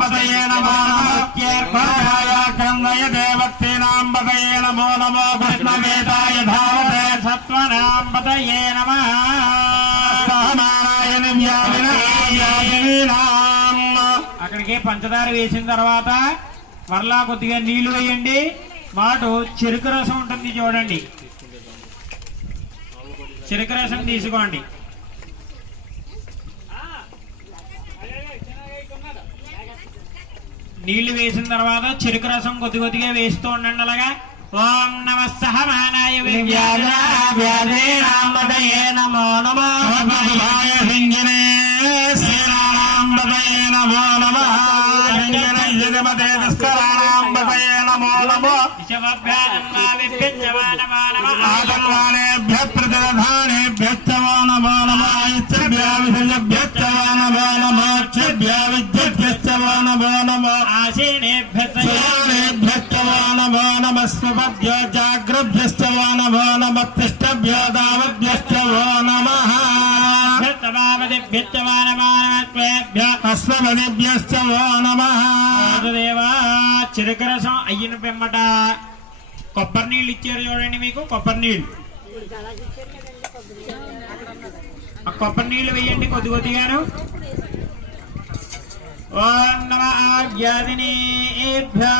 పతయే నమో నమః దేవతీనాం పతయే నమో నమో కృష్ణవేదాయ ధావతే సత్వనాం పతయే నమః అక్కడికి పంచదార వేసిన తర్వాత మరలా కొద్దిగా నీళ్లు వేయండి. మాటు చెరుకు రసం ఉంటుంది చూడండి, చెరుకు రసం తీసుకోండి. నీళ్లు వేసిన తర్వాత చెరుకు రసం కొద్ది కొద్దిగా వేస్తూ ఉండండి. అలాగా ఓం నమః సహమానాయ నమో నమో స్వభ్యో జాగ్రభ్యశ్చ వో నమో నమః తిష్టభ్యో దావభ్యశ్చ వో నమః అశ్వమదిభ్యశ్చ వో నమః. చెరుకు రసం అయ్యిన పిమ్మట కొబ్బరి నీళ్ళు ఇచ్చారు చూడండి. మీకు కొబ్బరి నీళ్ళు, ఆ కొబ్బరి నీళ్ళు వేయండి కొద్ది కొద్దిగాను. ఓం నమః ఆజ్ఞాదినేభ్యో